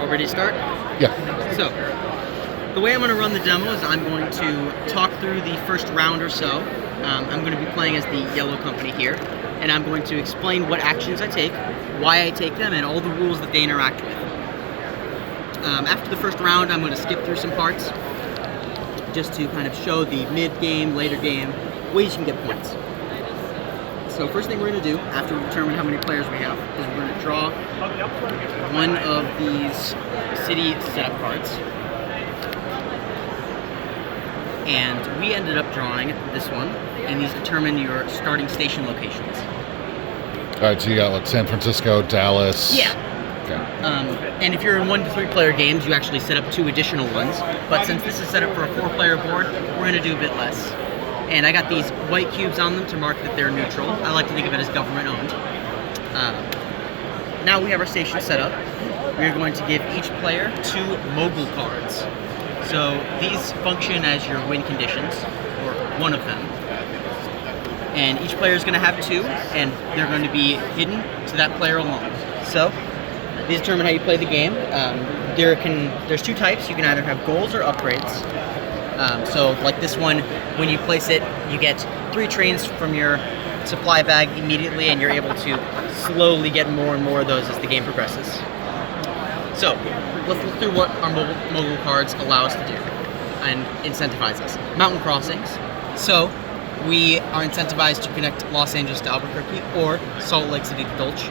All ready to start? Yeah. So, the way I'm going to run the demo is I'm going to talk through the first round or so. I'm going to be playing as the yellow company here, and I'm going to explain what actions I take, why I take them, and all the rules that they interact with. After the first round, I'm going to skip through some parts just to kind of show the mid-game, later game, ways you can get points. So first thing we're going to do, after we determine how many players we have, is we're going to draw one of these city setup cards. And we ended up drawing this one, and these determine your starting station locations. All right, so you got like San Francisco, Dallas. Yeah. Okay. And if you're in 1 to 3 player games, you actually set up 2 additional ones. But since this is set up for a 4-player board, we're going to do a bit less. And I got these white cubes on them to mark that they're neutral. I like to think of it as government owned. Now we have our station set up. We're going to give each player 2 mogul cards. So these function as your win conditions, or one of them. And each player is going to have 2, and they're going to be hidden to that player alone. So these determine how you play the game. There's 2 types. You can either have goals or upgrades. So like this one, when you place it, you get 3 trains from your supply bag immediately, and you're able to slowly get more and more of those as the game progresses. So let's look through what our mogul cards allow us to do and incentivize us. Mountain crossings. So we are incentivized to connect Los Angeles to Albuquerque or Salt Lake City to Gulch,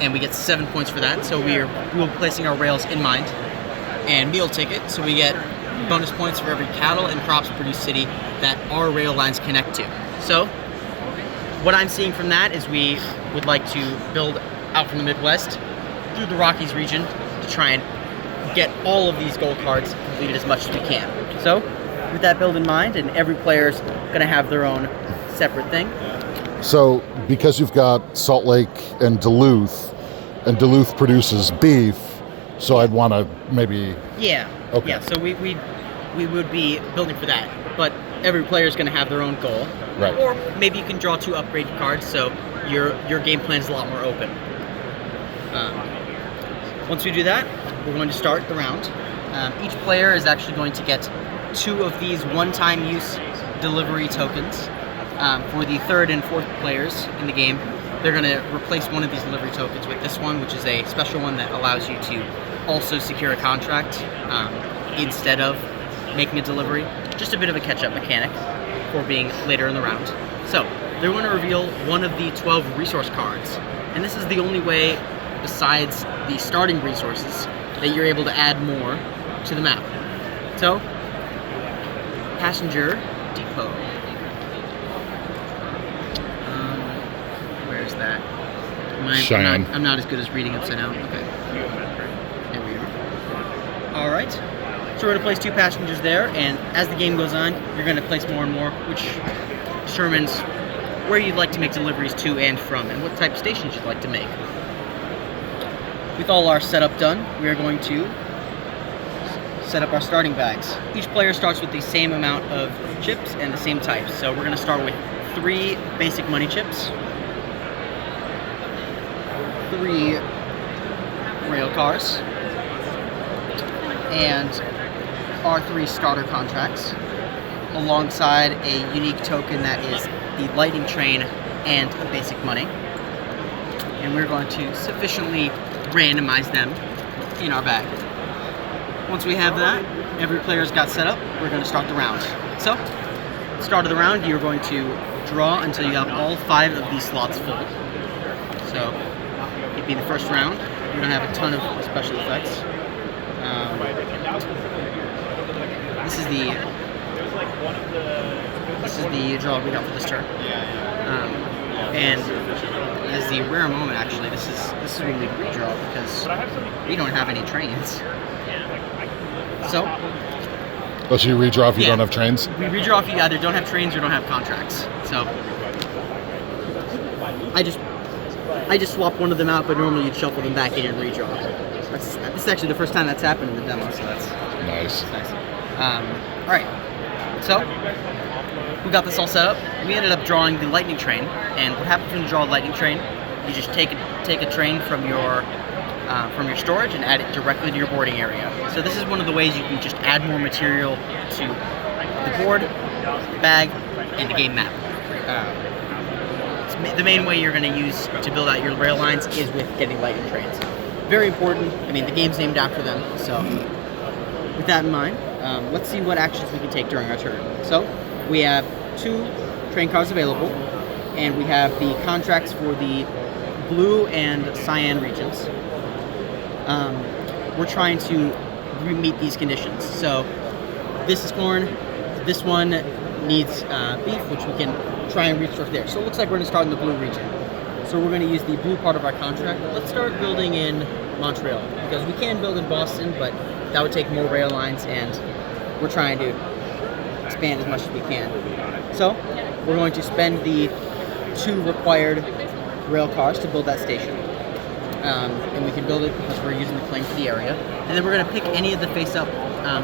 and we get 7 points for that. So we're placing our rails in mind. And meal ticket, so we get bonus points for every cattle and crops produced city that our rail lines connect to. So what I'm seeing from that is we would like to build out from the Midwest through the Rockies region to try and get all of these gold cards completed as much as we can. So with that build in mind, and every player's going to have their own separate thing. So because you've got Salt Lake and Duluth produces beef, so I'd want to maybe... Yeah. Okay. Yeah, so we would be building for that, but every player is going to have their own goal. Right. Or maybe you can draw 2 upgraded cards, so your game plan is a lot more open. Once we do that, we're going to start the round. Each player is actually going to get 2 of these one-time use delivery tokens. For the 3rd and 4th players in the game, they're going to replace one of these delivery tokens with this one, which is a special one that allows you to also secure a contract instead of making a delivery. Just a bit of a catch-up mechanic for being later in the round. So they're going to reveal one of the 12 resource cards, and this is the only way besides the starting resources that you're able to add more to the map. So passenger depot. Where's that? Cheyenne. I'm not as good as reading upside down. Okay. There we are. All right. So we're going to place 2 passengers there, and as the game goes on, you're going to place more and more, which determines where you'd like to make deliveries to and from, and what type of stations you'd like to make. With all our setup done, we are going to set up our starting bags. Each player starts with the same amount of chips and the same types. So we're going to start with 3 basic money chips, 3 rail cars, and our 3 starter contracts, alongside a unique token that is the lightning train and a basic money. And we're going to sufficiently randomize them in our bag. Once we have that, every player's got set up, we're going to start the round. So, start of the round, you're going to draw until you have all 5 of these slots full. So, it'd be the first round. We don't have a ton of special effects. This is the draw we got for this turn. And as the rare moment, actually, this is when we redraw because we don't have any trains. So. Oh, so you redraw if you don't have trains? We redraw if you either don't have trains or don't have contracts. So I just swap one of them out, but normally you'd shuffle them back in and redraw. This is actually the first time that's happened in the demo, so that's nice. nice. All right. So we got this all set up. We ended up drawing the lightning train, and what happens when you draw a lightning train, you just take a train from your storage and add it directly to your boarding area. So this is one of the ways you can just add more material to the board, bag, and the game map. The main way you're going to use to build out your rail lines is with getting lightning trains. Very important. I mean, the game's named after them, so with that in mind, let's see what actions we can take during our turn. So we have 2 train cars available, and we have the contracts for the blue and cyan regions. We're trying to meet these conditions. So this is corn, this one needs beef, which we can try and restructure there. So it looks like we're going to start in the blue region. So we're going to use the blue part of our contract. Let's start building in Montreal, because we can build in Boston, but that would take more rail lines, and we're trying to expand as much as we can. So we're going to spend the 2 required rail cars to build that station. And we can build it because we're using the claim for the area. And then we're going to pick any of the face-up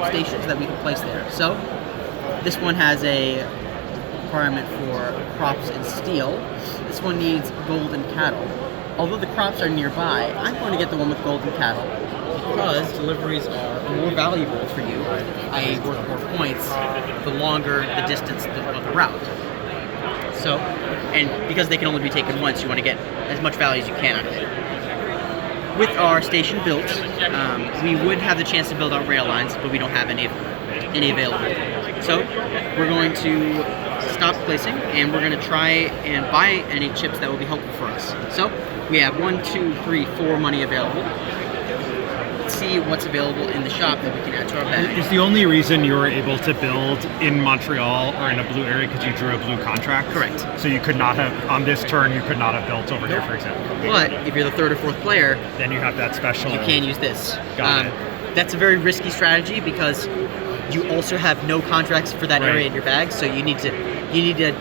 stations that we can place there. So this one has a requirement for crops and steel. This one needs gold and cattle. Although the crops are nearby, I'm going to get the one with gold and cattle because deliveries are more valuable for you. They worth more points the longer the distance of the route. So, and because they can only be taken once, you want to get as much value as you can out of it. With our station built, we would have the chance to build out rail lines, but we don't have any available. So we're going to stop placing, and we're going to try and buy any chips that will be helpful for us. So we have 1, 2, 3, 4 money available. Let's see what's available in the shop that we can add to our bag. Is the only reason you were able to build in Montreal or in a blue area because you drew a blue contract? Correct. So you could not have, on this turn, you could not have built over here, for example. But if you're the 3rd or 4th player, then you have that special. you can use this. Got it. That's a very risky strategy because you also have no contracts for that area in your bag, so you need to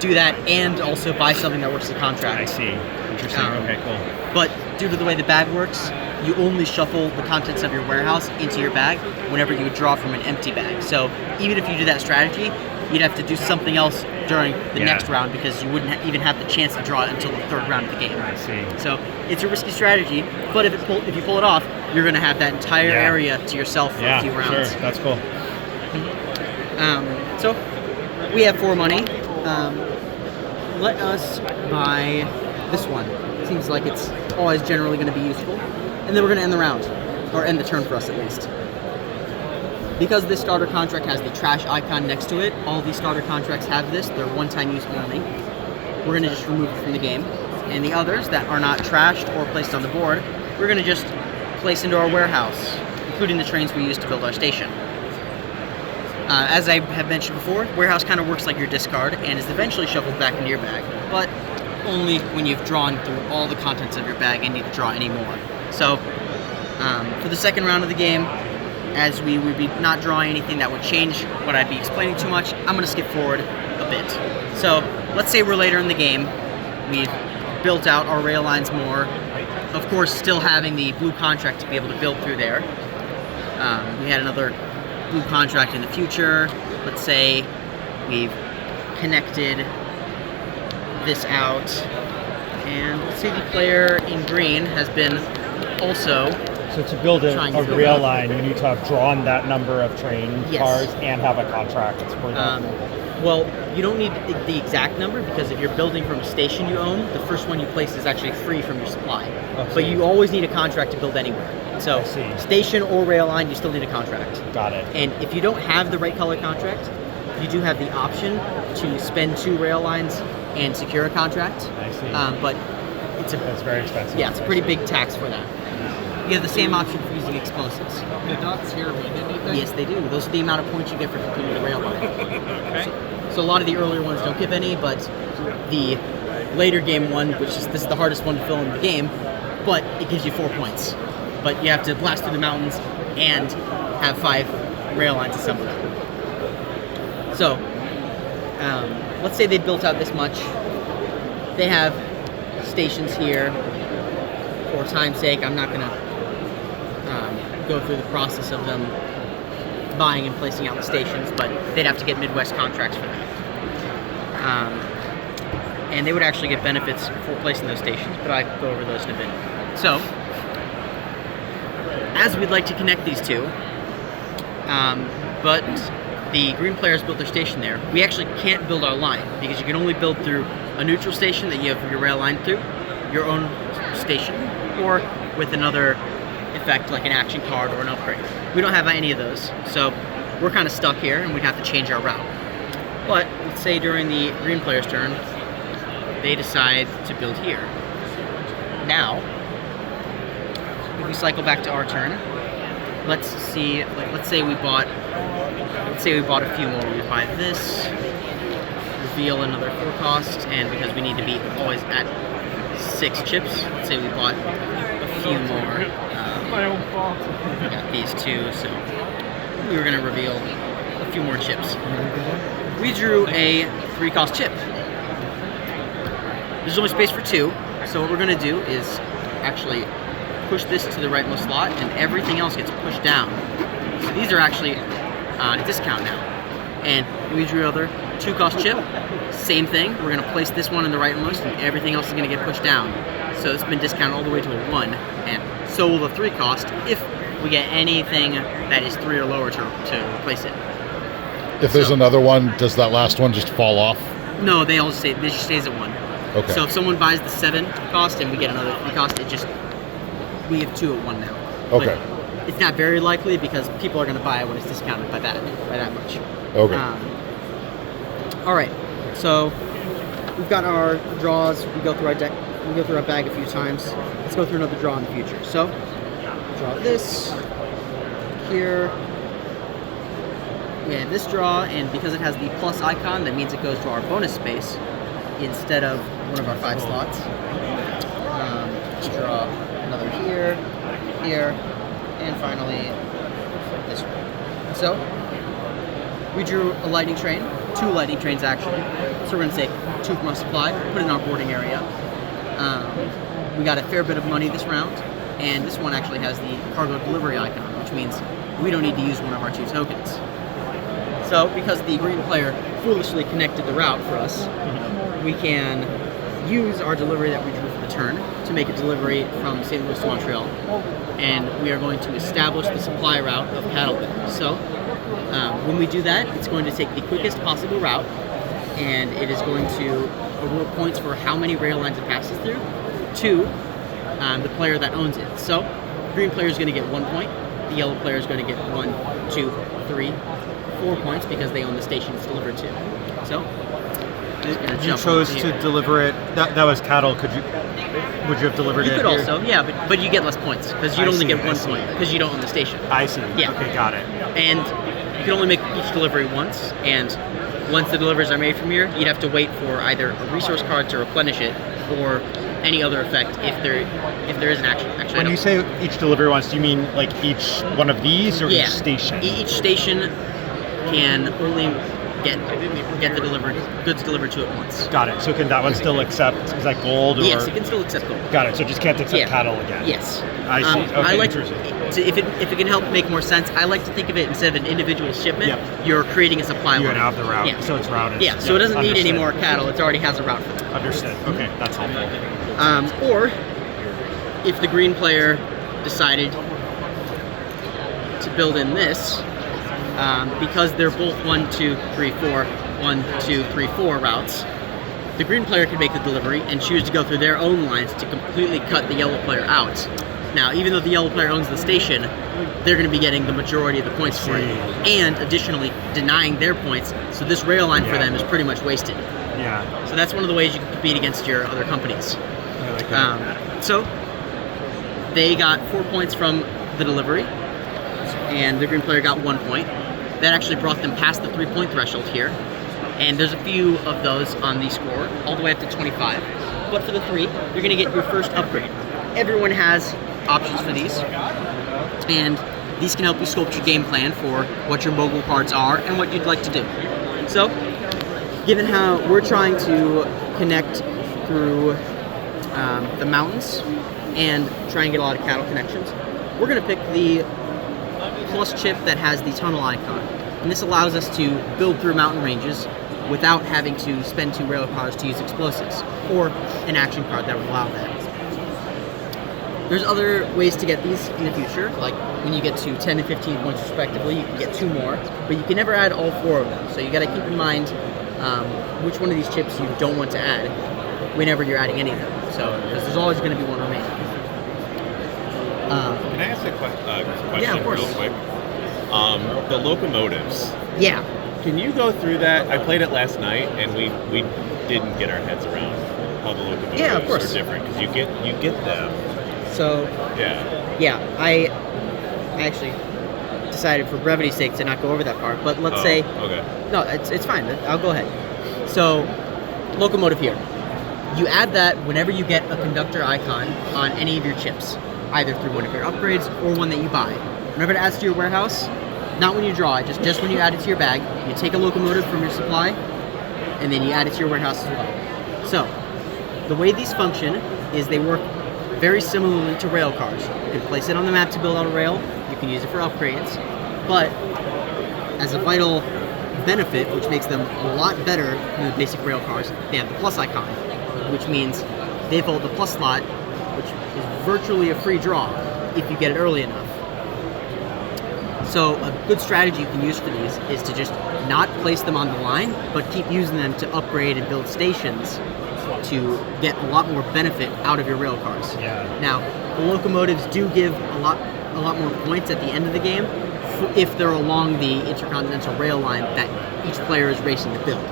do that and also buy something that works as a contract. I see. Interesting. Okay, cool. But due to the way the bag works, you only shuffle the contents of your warehouse into your bag whenever you would draw from an empty bag. So even if you do that strategy, you'd have to do something else during the next round because you wouldn't even have the chance to draw it until the 3rd round of the game. I see. So it's a risky strategy, but if you pull it off, you're going to have that entire area to yourself for a few rounds. Sure. That's cool. So we have 4 money. Let us buy this one. Seems like it's always generally going to be useful. And then we're going to end the round, or end the turn for us at least. Because this starter contract has the trash icon next to it, all these starter contracts have this. They're one-time use only. We're going to just remove it from the game. And the others that are not trashed or placed on the board, we're going to just place into our warehouse, including the trains we use to build our station. As I have mentioned before, warehouse kind of works like your discard and is eventually shuffled back into your bag, but only when you've drawn through all the contents of your bag and need to draw any more. So, for the second round of the game, as we would be not drawing anything that would change what I'd be explaining too much, I'm going to skip forward a bit. So, let's say we're later in the game, we've built out our rail lines more, of course still having the blue contract to be able to build through there. We had another blue contract in the future. Let's say we've connected this out, and let's say the player in green has been also So to build a trying to build rail up. line, you need to have drawn that number of train Yes. cars and have a contract for that. Well, you don't need the exact number because if you're building from a station you own, the first one you place is actually free from your supply. But you always need a contract to build anywhere. So I see. station or rail line, you still need a contract. Got it. And if you don't have the right color contract, you do have the option to spend 2 rail lines and secure a contract. I see. But That's very expensive. it's a pretty big tax for that. You have the same option for using explosives. The dots here mean anything? Yes, they do. Those are the amount of points you get for completing the rail line. So a lot of the earlier ones don't give any, but the later game one, this is the hardest one to fill in the game, but it gives you 4 points. But you have to blast through the mountains and have 5 rail lines assembled. So, let's say they built out this much. They have stations here. For time's sake, I'm not going to go through the process of them buying and placing out the stations, but they'd have to get Midwest contracts for that. And they would actually get benefits for placing those stations, but I go over those in a bit. So, as we'd like to connect these two, but the green players built their station there, we actually can't build our line because you can only build through a neutral station that you have your rail line through, your own station, or with another effect like an action card or an upgrade. We don't have any of those, so we're kind of stuck here and we'd have to change our route. But let's say during the green player's turn, they decide to build here. Now, if we cycle back to our turn, let's see. Let's say we bought a few more. We buy this, reveal another 4 cost, and because we need to be always at 6 chips, let's say we bought a few more. My own fault. We got these 2, so we were gonna reveal a few more chips. We drew a 3 cost chip. There's only space for 2, so what we're gonna do is actually push this to the rightmost slot, and everything else gets pushed down. So these are actually on a discount now. And we drew another 2 cost chip. Same thing. We're gonna place this one in the rightmost, and everything else is gonna get pushed down. So it's been discounted all the way to a 1, and so will the 3 cost if we get anything that is 3 or lower to replace it. If there's So- another one, does that last one just fall off? No, they all stay. This just stays at 1. Okay. So if someone buys the 7 cost and we get another 3 cost, we have 2 at 1 now. Okay. But it's not very likely because people are going to buy it when it's discounted by that much. Okay. All right. So we've got our draws. We go through our deck. We go through our bag a few times. Let's go through another draw in the future. So draw this here. We have this draw, and because it has the plus icon, that means it goes to our bonus space instead of one of our 5 slots. Let's draw another here, here, and finally this one. So we drew a lightning train, 2 lightning trains actually. So we're going to take 2 from our supply, put it in our boarding area. We got a fair bit of money this round, and this one actually has the cargo delivery icon, which means we don't need to use one of our 2 tokens. So, because the green player foolishly connected the route for us, we can use our delivery that we drew for the turn to make a delivery from St. Louis to Montreal, and we are going to establish the supply route of Cattleville. So, when we do that, it's going to take the quickest possible route, and it is going to award points for how many rail lines it passes through to the player that owns it. So, the green player is going to get 1 point, the yellow player is going to get 1, 2, 3, 4 points because they own the station it's delivered to. So, You chose to deliver it. That was cattle. Would you have delivered You it could here? also, yeah, but you get less points because you'd I only see, get I 1 see. point because you don't own the station. I see. Yeah. Okay, got it. And you can only make each delivery once, and once the deliveries are made from here, you'd have to wait for either a resource card to replenish it or any other effect if there is an action. Actually, I When don't- you say each delivery once, do you mean like each one of these or yeah, each station? Each station can only get the goods delivered to it once. Got it. So can that one still accept? Is that gold or? Yes, it can still accept gold. Got it. So it just can't accept Yeah. cattle again. Yes. I see. Okay, I like interesting. if it can help make more sense. I like to think of it instead of an individual shipment. Yep. You're creating a supply You line. would have the route, Yeah. so it's routed. Yeah. So it doesn't need any understood. more cattle. It already has a route for them. Understood. Okay, that's helpful. Or if the green player decided to build in this, because they're both 1, 2, 3, 4, 1, 2, 3, 4 routes, the green player can make the delivery and choose to go through their own lines to completely cut the yellow player out. Now, even though the yellow player owns the station, they're going to be getting the majority of the points for it, and additionally denying their points, so this rail line for them is pretty much wasted. Yeah. So that's one of the ways you can compete against your other companies. I like that. So they got 4 points from the delivery, and the green player got 1 point. That actually brought them past the 3-point threshold here, and there's a few of those on the score, all the way up to 25. But for the 3, you're going to get your first upgrade. Everyone has options for these, and these can help you sculpt your game plan for what your mogul cards are and what you'd like to do. So, given how we're trying to connect through the mountains and try and get a lot of cattle connections, we're going to pick the plus chip that has the tunnel icon. And this allows us to build through mountain ranges without having to spend 2 rail cars to use explosives, or an action card that would allow that. There's other ways to get these in the future, like when you get to 10 and 15 points respectively, you can get 2 more, but you can never add all 4 of them. So you got to keep in mind which one of these chips you don't want to add whenever you're adding any of them. So, because there's always going to be one remaining. Can I ask a question Yeah, of course. real quick? The locomotives. Yeah. Can you go through that? I played it last night, and we didn't get our heads around how the locomotives Yeah, of course. are different because you get them. So, Yeah. I actually decided for brevity's sake to not go over that part, but let's say, Okay. no, it's fine. I'll go ahead. So, locomotive here. You add that whenever you get a conductor icon on any of your chips, either through one of your upgrades or one that you buy. Whenever it adds to your warehouse, not when you draw it, just when you add it to your bag, you take a locomotive from your supply, and then you add it to your warehouse as well. So, the way these function is they work very similarly to rail cars. You can place it on the map to build out a rail, you can use it for upgrades, but as a vital benefit, which makes them a lot better than the basic rail cars, they have the plus icon, which means they hold the plus slot, which is virtually a free draw if you get it early enough. So a good strategy you can use for these is to just not place them on the line, but keep using them to upgrade and build stations to get a lot more benefit out of your rail cars. Yeah. Now, the locomotives do give a lot more points at the end of the game if they're along the intercontinental rail line that each player is racing to build.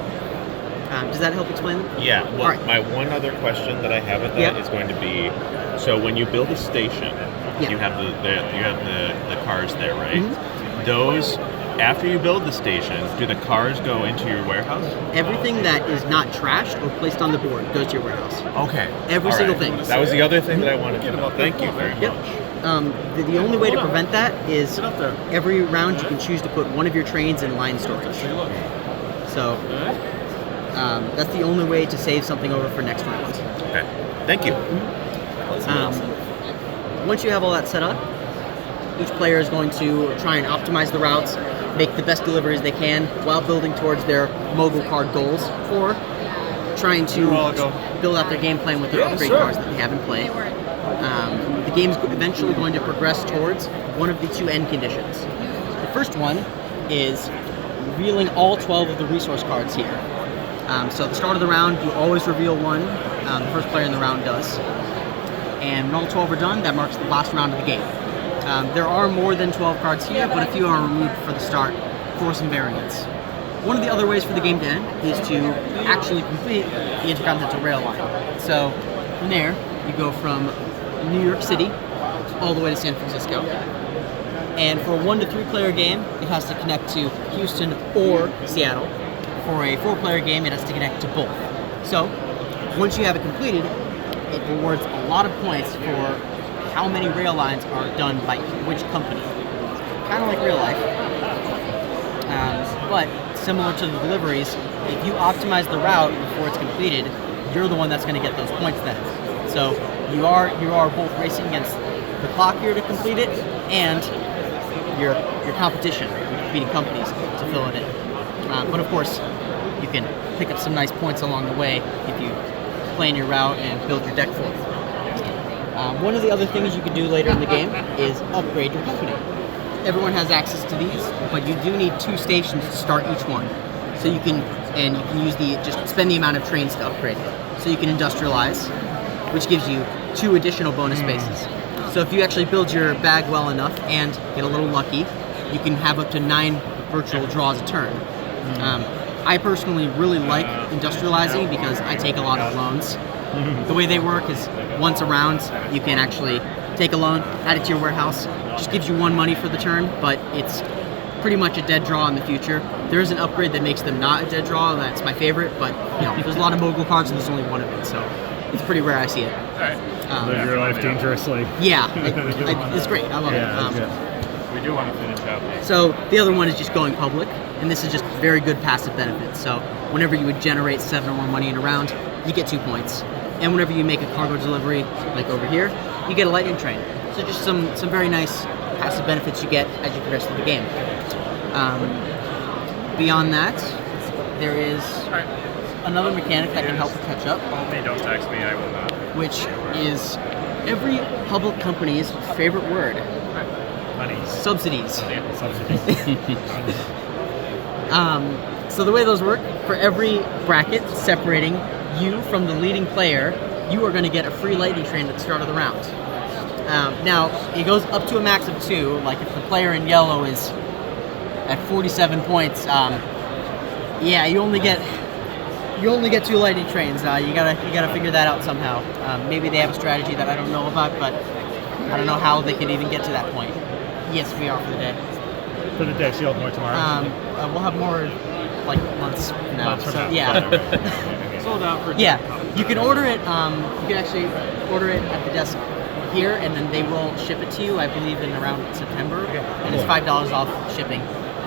Does that help explain them? Yeah. Well, All right. my one other question that I have with that is going to be, so when you build a station, Yeah. you have the cars there, right? Mhm. Those, after you build the station, do the cars go into your warehouse? Everything that is not trashed or placed on the board goes to your warehouse. Okay. Every All single right. thing. That was the other thing that I wanted to know. Thank you very Yep. much. The only way to prevent that is every round you can choose to put one of your trains in line storage. So that's the only way to save something over for next round. Okay. Thank you. Once you have all that set up, each player is going to try and optimize the routes, make the best deliveries they can while building towards their mogul card goals, or trying to build out their game plan with their upgrade cards that they have in play. The game's eventually going to progress towards one of the 2 end conditions. The first one is revealing all 12 of the resource cards here. So at the start of the round, you always reveal one. The first player in the round does. And when all 12 are done, that marks the last round of the game. There are more than 12 cards here, but a few are removed for the start for some variants. One of the other ways for the game to end is to actually complete the Intercontinental Rail line. So from there, you go from New York City all the way to San Francisco. And for a 1 to 3 player game, it has to connect to Houston or Seattle. For a 4-player game, it has to connect to both. So once you have it completed, it rewards a lot of points for how many rail lines are done by which company. Kind of like real life. But similar to the deliveries, if you optimize the route before it's completed, you're the one that's going to get those points then. So you are both racing against the clock here to complete it, and your competition, your competing companies to fill it in. But of course, you can pick up some nice points along the way if you plan your route and build your deck for it. One of the other things you can do later in the game is upgrade your company. Everyone has access to these, but you do need 2 stations to start each one. So you can use just spend the amount of trains to upgrade it. So you can industrialize, which gives you 2 additional bonus spaces. So if you actually build your bag well enough and get a little lucky, you can have up to 9 virtual draws a turn. I personally really like industrializing because I take a lot of loans. The way they work is once a round, you can actually take a loan, add it to your warehouse. Just gives you 1 money for the turn, but it's pretty much a dead draw in the future. There is an upgrade that makes them not a dead draw. That's my favorite, but there's a lot of mogul cards and there's only 1 of it, so it's pretty rare I see it. Live your life dangerously. Yeah, it's great. I love it. We do want to finish up. So the other one is just going public, and this is just very good passive benefits. So whenever you would generate 7 or more money in a round, you get 2 points. And whenever you make a cargo delivery, like over here, you get a lightning train. So just some very nice passive benefits you get as you progress through the game. Beyond that, there is another mechanic that can help you catch up, Only don't text me, I will not. which is every public company's favorite word: Money. subsidies. Subsidies. So the way those work, for every bracket separating you from the leading player, you are going to get a free lightning train at the start of the round. Now, it goes up to a max of 2. Like if the player in yellow is at 47 points, yeah, you only get 2 lightning trains. You gotta figure that out somehow. Maybe they have a strategy that I don't know about, but I don't know how they could even get to that point. Yes, we are for the day. For the day, so you'll have more tomorrow. We'll have more like months from now. Months from So, now. yeah. Sold out for Yeah, you can order it. You can actually order it at the desk here, and then they will ship it to you. I believe in around September, and it's $5 off shipping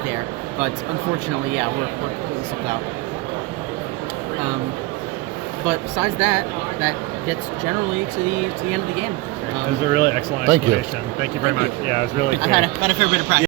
there. But unfortunately, yeah, we're completely sold out. But besides that, that gets generally to the end of the game. It was a really excellent Thank you. explanation. Thank you very Thank much. you. Yeah, it was really I've cool. had a fair bit of practice.